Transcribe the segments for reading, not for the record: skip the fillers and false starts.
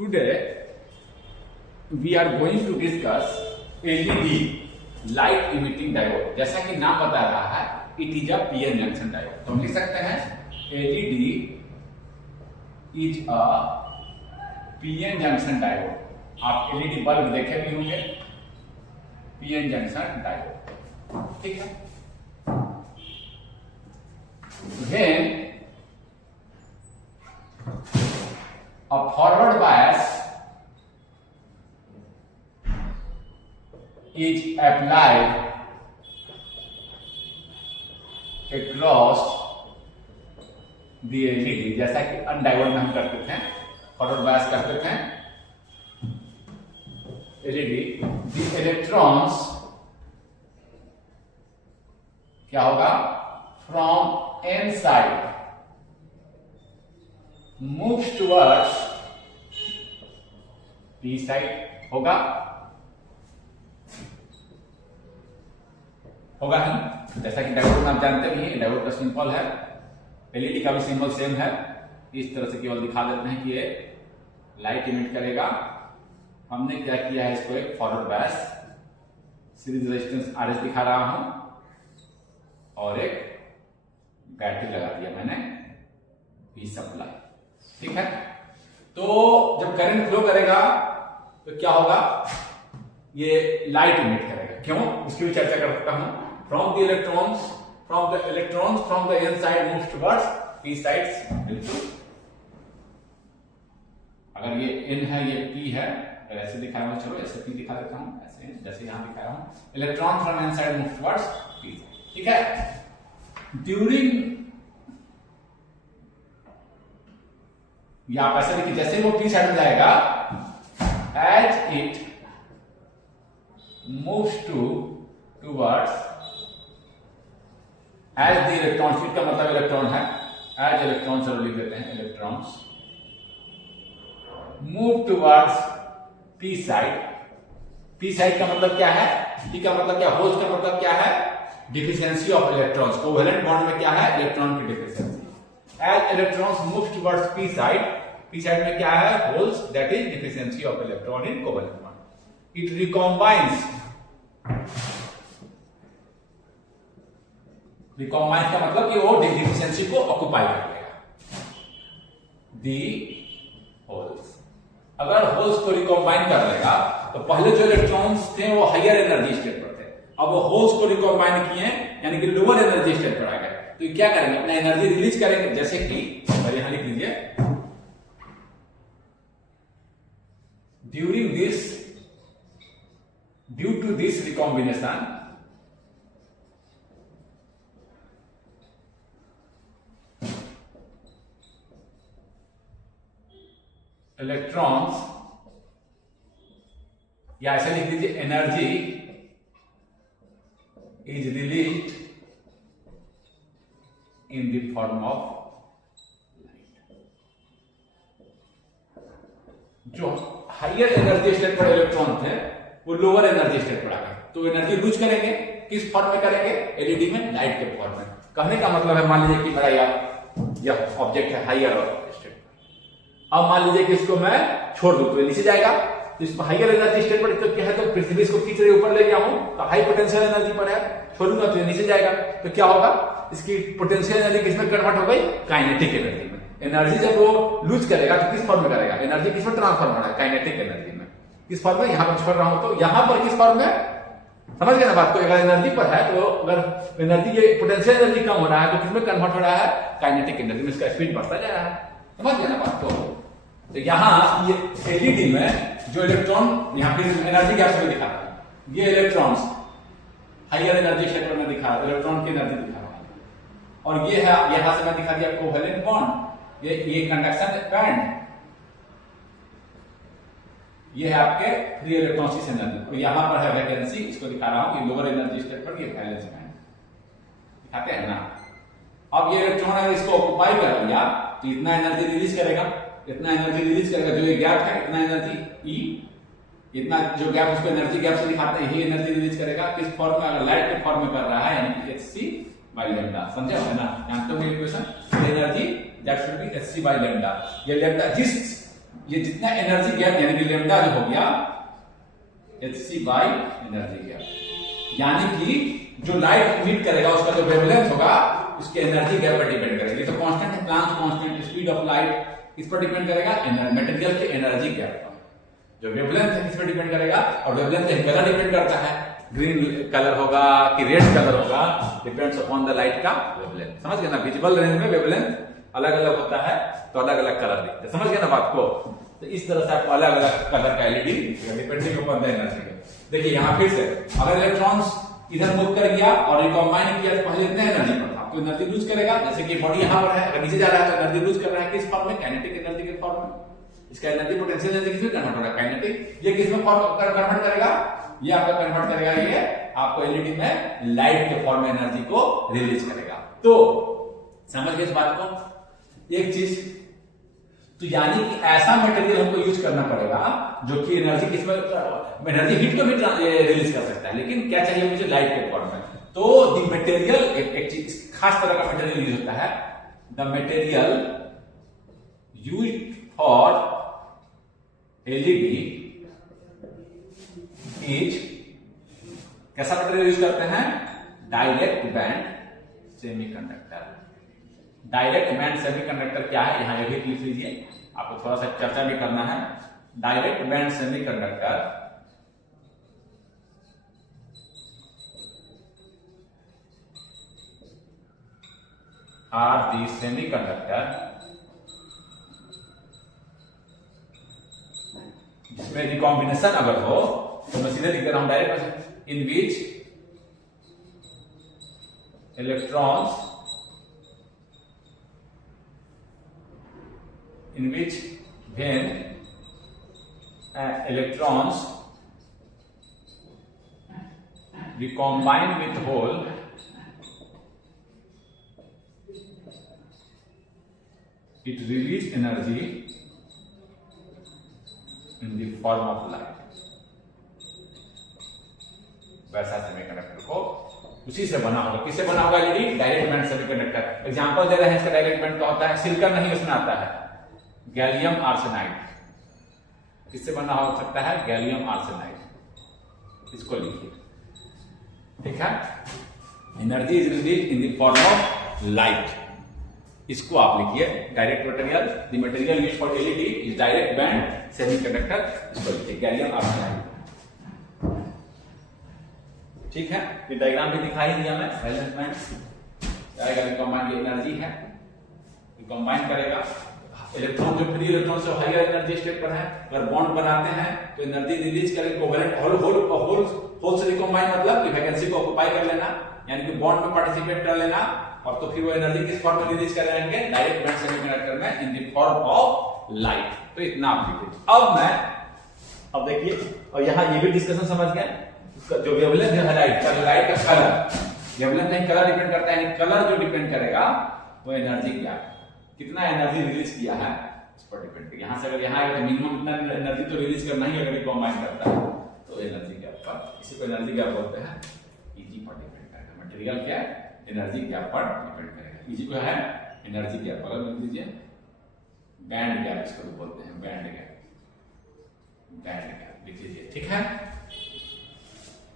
Today we are going to discuss LED light emitting diode. जैसा कि नाम बता रहा है, it is a PN junction diode. तो हम लिख सकते हैं LED is a PN junction diode. आप LED बल्ब देखे भी होंगे, पीएन जंक्शन डायोड, ठीक है। Then a forward bias is applied across the LED। जैसा कि अनडायोड में हम करते थे, फॉरवर्ड बायस करते थे LED। the electrons क्या होगा, from n side moves towards p side होगा ही। जैसा कि डायोड में आप जानते भी हैं, डायोड का सिंबल है, एलईडी का भी सिंबल सेम है। इस तरह से केवल दिखा देते हैं कि ये लाइट इमिट करेगा। हमने क्या किया है, इसको एक forward bias series resistance RS दिखा रहा हूं और एक बैटरी लगा दिया मैंने P सप्लाई, ठीक है। तो जब करंट फ्लो करेगा तो क्या होगा, ये लाइट इमिट करेगा। क्यों, उसकी भी चर्चा कर सकता हूं। From the electrons from the n side moves towards p sides. बिल्कुल, अगर ये n है, ये p है, तो ऐसे दिखा रहा हूं, चलो ऐसे p दिखा देता हूं, ऐसे जैसे यहां दिखा रहा हूं। Electron from n side moves towards p, ठीक है। ड्यूरिंग, या आप ऐसा देखिए, जैसे वो p साइड में जाएगा, as it moves towards as the electrons, का मतलब इलेक्ट्रॉन है, as electrons चलो लिख देते हैं, electrons move towards p side। p side का मतलब क्या है, p का मतलब क्या, होल्स का मतलब क्या है, deficiency of electrons. Covalent bond में क्या है, इलेक्ट्रॉन की deficiency. as electrons move towards p side में क्या है, holes, that is deficiency of electron in covalent bond. It recombines का मतलब कि वो डिफिशियंसी को ऑक्युपाई कर लेगा। दी होल्स, अगर होल्स को रिकॉम्बाइन कर लेगा तो पहले जो इलेक्ट्रॉन्स थे वो हायर एनर्जी स्टेट पर थे, अब वो होल्स को रिकॉम्बाइन किए, यानी कि लोअर एनर्जी स्टेट पर आ गए। तो ये क्या करेंगे, अपना एनर्जी रिलीज करेंगे। जैसे कि यहां लिख लीजिए, due to this recombination, electrons, या ऐसे लिख दीजिए, energy is released in the form of light. जो हायर एनर्जी स्टेट पर इलेक्ट्रॉन थे वो लोअर एनर्जी स्टेट पर आ गए, तो एनर्जी लूज करेंगे, किस फॉर्म में करेंगे, एलईडी में, लाइट के फॉर्म में। कहने का मतलब है, मान लीजिए कि मेरा यह ऑब्जेक्ट है हायर स्टेट, अब मान लीजिए कि इसको मैं छोड़ दूं तो नीचे जाएगा। तो इसको हायर एनर्जी स्टेट पर तो क्या है, तो पृथ्वी इसको खींच रही, ऊपर ले गया हूं तो हाई पोटेंशियल एनर्जी पर है, छोड़ूंगा तो नीचे जाएगा। तो क्या होगा, इसकी पोटेंशियल एनर्जी किसमें कन्वर्ट हो गई, काइनेटिक एनर्जी में। एनर्जी जब वो लूज करेगा तो किस फॉर्म में करेगा, एनर्जी किसमें ट्रांसफॉर्म हो रहा है, काइनेटिक एनर्जी में। किस फॉर्म में, यहां पर छोड़ रहा हूं तो यहां पर किस फॉर्म में, समझ गए ना बात को। अगर एनर्जी पर है तो अगर एनर्जी, ये पोटेंशियल एनर्जी कम हो रहा है तो किसमें कन्वर्ट हो रहा है, काइनेटिक एनर्जी में। इसका स्पीड बढ़ता जा रहा है, समझ गए ना बात को। तो यहां ये एलईडी में जो इलेक्ट्रॉन, यहां पे एनर्जी गैप में दिखा रहा है, ये इलेक्ट्रॉन्स हायर एनर्जी क्षेत्र में दिखा रहा है, इलेक्ट्रॉन की एनर्जी दिखा रहा है। और ये है, यहां से मैं दिखा दिया कोवेलेंट बॉन्ड, ये कंडक्शन बैंड, ये है आपके फ्री इलेक्ट्रॉन्स एनर्जी, और यहां पर है वैकेंसी, इसको दिखा रहा हूं, ये लोअर एनर्जी स्टेट पर, ये वैलेंस बैंड दिखाते हैं ना। अब ये इलेक्ट्रॉन अगर इसको ऑक्युपाई कर लिया तो इतना एनर्जी रिलीज करेगा, इतना एनर्जी रिलीज करेगा, जो ये गैप है इतना एनर्जी ई, इतना जो गैप, उसको एनर्जी गैप से दिखाते हैं, यही एनर्जी रिलीज करेगा। किस फॉर्म में, अगर लाइट के फॉर्म में कर रहा है, यानी कि hc बाई लैम्डा, समझे हो ना, जानते हो equation, energy that should be hc by lambda. ये लैम्डा जिस ये जितना एनर्जी गैप यानी कि लेमडा जो हो गया hc बाई एनर्जी गैप, यानी कि जो लाइट इमिट करेगा उसका जो वेवलेंथ होगा उसके एनर्जी गैप पर डिपेंड करेगा। ये तो कांस्टेंट है, Planck constant, speed of light किस पर डिपेंड करेगा? मटेरियल के एनर्जी गैप पर। जो वेवलेंथ है किस पर डिपेंड करेगा? और वेवलेंथ का कलर डिपेंड करता है, ग्रीन कलर होगा कि रेड कलर होगा, डिपेंड्स अपॉन द लाइट का वेवलेंथ। समझ गए ना? विजिबल रेंज में वेवलेंथ अलग अलग होता है तो अलग अलग कलर दिखते हैं। समझ गए ना बात को? तो इस तरह से आपको अलग अलग कलर का LED depending upon the energy. देखिए यहां फिर से अगर इलेक्ट्रॉन्स इधर मूव कर गया और रिकॉम्बाइन किया तो पहले इतने एनर्जी पर था, तो एनर्जी लूज करेगा। जैसे कि बॉडी यहां पर है, अगर नीचे जा रहा है तो एनर्जी लूज कर रहा है किस फॉर्म में? काइनेटिक एनर्जी के फॉर्म में। इसका एनर्जी पोटेंशियल एनर्जी किसमें कन्वर्ट हो रहा है? काइनेटिक। ये किसमें कन्वर्ट करेगा? ये आपका कन्वर्ट करेगा, ये आपको एलईडी में लाइट के फॉर्म में एनर्जी को रिलीज करेगा। तो समझ गए इस बात को? एक चीज तो यानी कि ऐसा मटेरियल हमको यूज करना पड़ेगा जो कि एनर्जी किसमें, एनर्जी हीट को भी रिलीज कर सकता है, लेकिन क्या चाहिए मुझे? लाइट के फॉर्म में। तो द मटेरियल एक चीज खास तरह का मटेरियल यूज होता है, the material used for LED is, कैसा मटेरियल यूज करते हैं? Direct band semiconductor. Direct band semiconductor क्या है? यहां ये भी लिख लीजिए, आपको थोड़ा सा चर्चा भी करना है। Direct band semiconductor are the semiconductor जिसमें रिकॉम्बिनेशन अगर हो तो मैं सीधे लिख दे रहा हूं direct, in which electrons in which when electrons recombine with hole it release energy in the form of light। वैसा सेमीकंडक्टर को उसी से बना होगा। किससे बना होगा? LED direct band semiconductor. Example दे रहे हैं इसका, डायरेक्ट बैंड का होता है सिलिकॉन, नहीं उसमें आता है गैलियम आर्सेनाइड। किससे बना हो सकता है? Gallium arsenide. इसको लिखिए, ठीक है? Energy is release in the form of light, इसको आप लिखिए direct material. The material used for LED is direct band semiconductor, इसको लिखिए गैलियम आर्सेनाइड। ठीक है? ये डायग्राम भी दिखाई दिया मैं। वैलेंस बैंड जाएगा, रिकॉम्बाइन की एनर्जी है, रिकॉम्बाइन करेगा। इलेक्ट्रॉन जो फ्री इलेक्ट्रॉन से हायर एनर्जी स्टेट पर है, अगर बॉन्ड बनाते हैं तो एनर्जी रिलीज करेंगे। कोवेलेंट होल से रिकॉम्बाइन मतलब कि वैकेंसी को ऑक्युपाई कर लेना, यानी कि बॉन्ड में पार्टिसिपेट कर लेना, और तो फिर वो एनर्जी किस फॉर्म में रिलीज करेंगे? डायरेक्ट बैंड सेमीकंडक्टर में in the form of light. तो इतना आप लिखिए। अब देखिए, और यहां ये भी डिस्कशन समझ गए, जो वेवलेंथ है लाइट का, लाइट का कलर, वेवलेंथ नहीं कलर डिपेंड करता है, कलर जो डिपेंड करेगा वो एनर्जी क्या है, कितना एनर्जी रिलीज किया है इस पर डिपेंड करेगा। यहां से अगर यहां है तो मिनिमम इतना एनर्जी तो रिलीज करना ही, अगर कंबाइन करता है तो एनर्जी गैप पर, इसी को एनर्जी गैप बोलते हैं। ईजी पर डिपेंड करेगा, मटेरियल क्या है? एनर्जी गैप पर डिपेंड करेगा। ईजी को है एनर्जी गैप पर, लिख लीजिए बैंड गैप, इसको बोलते हैं बैंड गैप, बैंड गैप लिख लीजिए, ठीक है?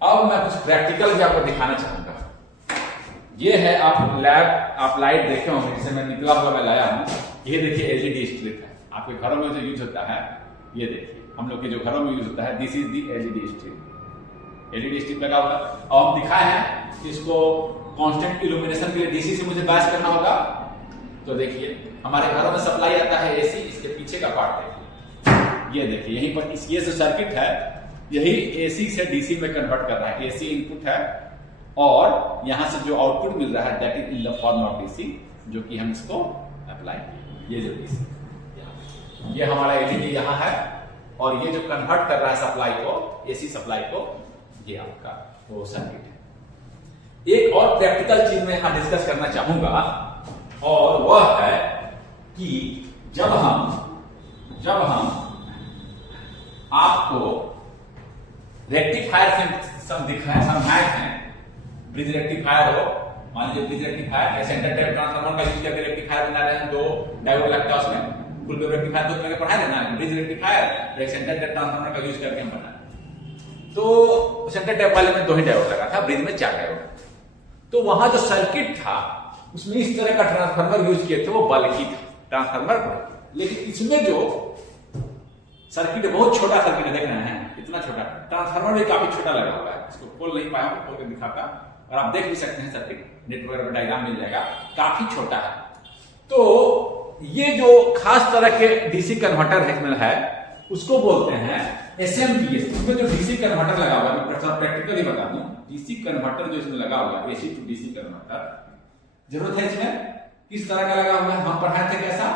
अब मैं कुछ प्रैक्टिकल भी आपको दिखाना चाहूंगा। ये है, आप लाइट देखे होंगे, जिसे मैं निकला हुआ मैं लाया हूं। ये देखिए एलईडी स्ट्रिप है, आपके घरों में जो यूज होता है, ये देखिए हम लोग के जो घरों में यूज होता है, this is the LED strip. LED strip लगा हुआ है और हम दिखाए हैं कि इसको कांस्टेंट इल्यूमिनेशन के लिए डीसी से मुझे बायस करना होगा। तो देखिए हमारे घरों में सप्लाई आता है एसी, इसके पीछे का पार्ट देखिए, ये देखिए यहीं पर ये जो सर्किट है यही एसी से डीसी में कन्वर्ट कर रहा है। एसी इनपुट है और यहां से जो आउटपुट मिल रहा है that is in the form of DC, जो कि हम इसको अप्लाई किए। ये जो डीसी, ये हमारा एलईडी यहां है और ये जो कन्वर्ट कर रहा है सप्लाई को, एसी सप्लाई को, ये आपका वो सर्किट है। एक और प्रैक्टिकल चीज मैं यहां डिस्कस करना चाहूंगा और वह है कि जब हम आपको रेक्टिफायर समझाए हैं, ब्रिज रेक्टिफायर हो, मान लीजिए ब्रिज रेक्टिफायर या सेंटर टैप ट्रांसफार्मर का यूज करके रेक्टिफायर बना रहे हैं, दो डायोड लगता है उसमें, फुल वेव रेक्टिफायर तो तुम्हें पढ़ाया ना, ब्रिज रेक्टिफायर एक सेंटर टैप ट्रांसफार्मर का यूज करके हम बनाए। तो सेंटर टैप वाले में 2 ही डायोड लगा था, ब्रिज में 4 डायोड। तो वहां जो सर्किट था उसमें इस तरह का ट्रांसफार्मर यूज किए थे, वो बल्कि था ट्रांसफार्मर, लेकिन इसमें जो सर्किट है बहुत छोटा सर्किट है, देख रहे हैं इतना छोटा, ट्रांसफार्मर भी काफी छोटा लगा हुआ है। इसको खोल नहीं पाया हूं, खोल के दिखाता, और आप देख भी सकते हैं सर्किट, नेटवर्क में डायग्राम मिल जाएगा, काफी छोटा है। तो ये जो खास तरह के डीसी कन्वर्टर है उसको बोलते हैं एसएमपीएस। इसमें जो डीसी कन्वर्टर लगा हुआ है, मैं प्रैक्टिकली बता दूं, डीसी कन्वर्टर जो इसमें लगा हुआ है, एसी टू डीसी कन्वर्टर, जरूरत है इसमें किस तरह का लगा हुआ है, हम पढ़ाए थे कैसा,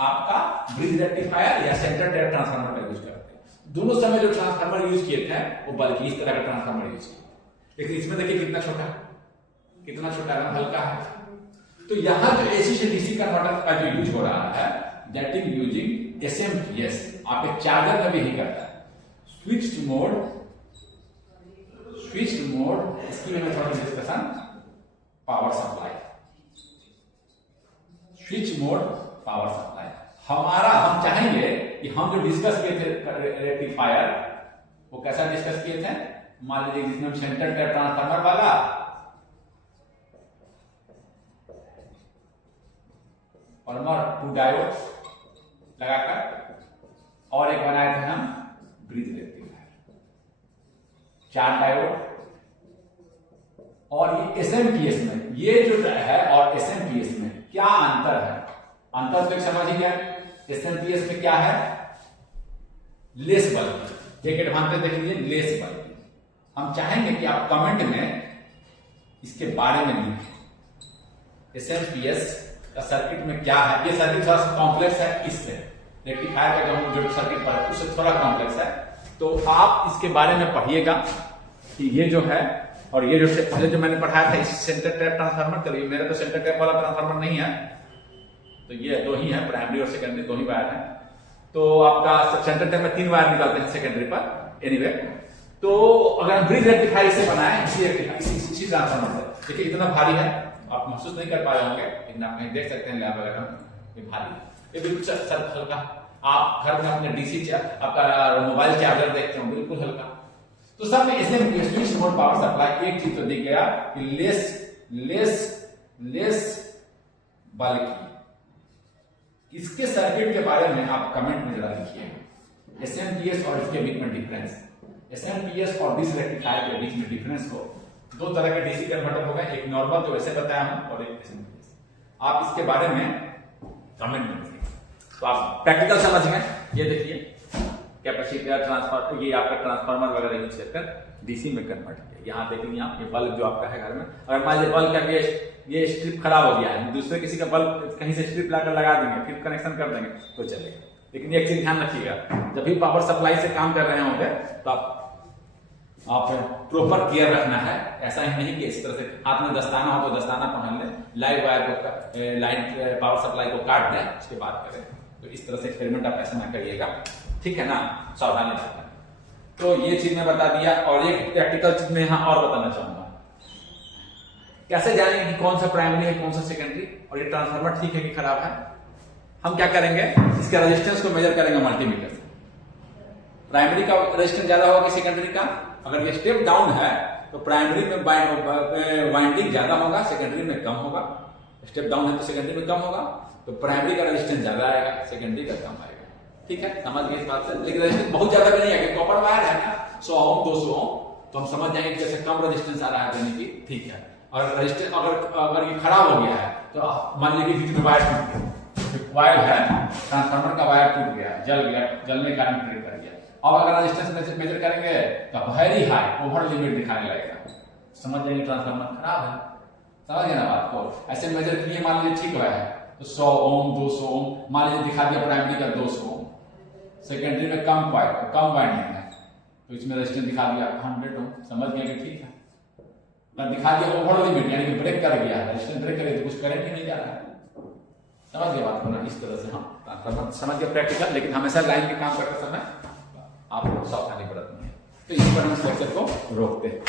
आपका ब्रिज रेक्टिफायर या सेंटर टैप ट्रांसफार्मर का यूज करते हैं। दोनों समय जो ट्रांसफार्मर यूज किए थे वो बल्कि इस तरह का ट्रांसफार्मर यूज किए, लेकिन इसमें देखिए कितना छोटा, कितना छोटा है, हल्का है। तो यहां जो एसी से डीसी कन्वर्टर का जो यूज हो रहा है, दैट इज यूजिंग एसएमपीएस। आप एक चार्जर में भी ही करता है, स्विच्ड मोड, इसकी में थोड़ा discussion, power supply, switch mode power supply. हम चाहेंगे कि हम जो डिस्कस किए थे रेक्टिफायर, वो कैसा डिस्कस किए थे, मान लीजिए जिसमें हम सेंटर टैप ट्रांसफार्मर वाला और 2 डायोड लगाकर, और एक बनाए थे हम ब्रिज रेक्टिफायर, 4 डायोड। और ये एसएमपीएस में, ये जो है और एसएमपीएस में क्या अंतर है, अंतर तो समझ ही गया। एसएमपीएस में क्या है, लेस बल्कि, एक एडवांटेज देख लीजिए, लेस बल्कि। हम चाहेंगे कि आप कमेंट में इसके बारे में लिखें, एसएमपीएस का सर्किट में क्या है। ये सर्किट थोड़ा सा कॉम्प्लेक्स है, इससे रेक्टिफायर का जो सर्किट पर उससे थोड़ा कॉम्प्लेक्स है, तो आप इसके बारे में पढ़िएगा कि ये जो है, और ये जो पहले जो मैंने पढ़ाया था इस सेंटर टैप ट्रांसफार्मर, चलिए मेरा तो सेंटर टैप वाला ट्रांसफार्मर नहीं है, तो ये 2 ही है, प्राइमरी और सेकेंडरी 2 ही वायर है। तो आपका सेंटर टैप में 3 वायर निकालते हैं सेकेंडरी पर, एनीवे। तो अगर ब्रिज रेक्टिफायर से बनाए इसी ट्रांसफार्मर से, देखिए इतना भारी है, आप महसूस नहीं कर पा रहे होंगे, लेकिन आप कहीं देख सकते हैं लैब वगैरह में, ये भारी है, ये बिल्कुल हल्का। आप घर में अपने डीसी आपका मोबाइल चार्जर देखते हो, बिल्कुल हल्का। तो सब में SMPS, switch mode power supply, एक चीज तो दिख गया कि लेस बल्कि। इसके सर्किट के बारे में आप कमेंट में जरा लिखिए, एसएमपीएस और इसके बीच में डिफरेंस, एसएमपीएस और डीसी रेक्टिफायर के बीच में डिफरेंस को। 2 तरह के डीसी कन्वर्टर हो गए, एक नॉर्मल जो वैसे बताया हूं, और एक एसएमपीएस। आप इसके बारे में कमेंट में लिखिए। तो आप प्रैक्टिकल समझ गए, ये देखिए कैपेसिटर ट्रांसफार्मर, ये आपका ट्रांसफार्मर वगैरह यूज कर डीसी में कन्वर्ट किया। यहाँ देखिए, यहाँ ये बल्ब जो आपका है घर में, अगर मान लीजिए बल्ब का ये स्ट्रिप खराब हो गया है, दूसरे किसी का बल्ब कहीं से स्ट्रिप लाकर लगा देंगे, फिर कनेक्शन कर देंगे तो चलेगा। लेकिन एक चीज ध्यान रखिएगा, जब भी पावर सप्लाई से काम कर रहे होंगे तो आप प्रॉपर केयर रखना है। ऐसा ही नहीं कि इस तरह से हाथ में दस्ताना हो तो दस्ताना पहन ले, लाइव वायर को, लाइन पावर सप्लाई को काट दें, उसके बाद करें। तो इस तरह से एक्सपेरिमेंट आप ऐसा ना करिएगा, ठीक है ना, सावधानी रखना। तो ये चीज मैं बता दिया, और एक प्रैक्टिकल चीज मैं यहाँ और बताना चाहूंगा, कैसे जानेंगे कि कौन सा प्राइमरी है कौन सा सेकेंडरी, और ये ट्रांसफार्मर ठीक है कि खराब है। हम क्या करेंगे, इसके रेजिस्टेंस को मेजर करेंगे मल्टीमीटर से। प्राइमरी का रेजिस्टेंस ज्यादा होगा कि सेकेंडरी का, अगर ये स्टेप डाउन है तो प्राइमरी में वाइंडिंग ज्यादा होगा, सेकेंडरी में कम होगा। स्टेप डाउन है तो सेकेंडरी में कम होगा, तो प्राइमरी का रेजिस्टेंस ज्यादा आएगा, सेकेंडरी का कम आएगा। ठीक है, समझ गए इस बात से। लेकिन रेजिस्टेंस बहुत ज्यादा भी नहीं है, कॉपर वायर है ना 100 ओम 200 ओम, तो हम समझ जाएंगे जैसे कम रेजिस्टेंस आ रहा है देने की, ठीक है। और रेजिस्टेंस अगर ये खराब हो गया है तो मान लीजिए बीच में वायर टूट गया, वायर है ट्रांसफार्मर का वायर टूट गया, जल गया, जलने का कारण क्रिएट कर गया। अब अगर रेजिस्टेंस मेजर करेंगे तो वेरी हाई, ओवर लिमिट दिखाने लगेगा, समझ जाएंगे ट्रांसफार्मर खराब है। समझ गए ना बात को। ऐसे मेजर किए, मान लीजिए ठीक है तो 100 ओम 200 ओम, मान लीजिए दिखा दिया प्राइमरी का 200 ओम, सेकेंडरी में कम वाइंडिंग है तो इसमें रेजिस्टेंस दिखा दिया 100 ओम, समझ गए कि ठीक है। अगर दिखा दिया ओवर लिमिट यानी कि ब्रेक कर गया, रेजिस्टेंस ब्रेक करे तो कुछ करंट ही नहीं जा रहा है। समझ गए बात को ना, इस तरह से हम समझ गए प्रैक्टिकल। लेकिन हमेशा लाइन के काम करते समय आप सावधानी बरतनी है। तो इस पर हम इस लेक्चर को रोकते हैं।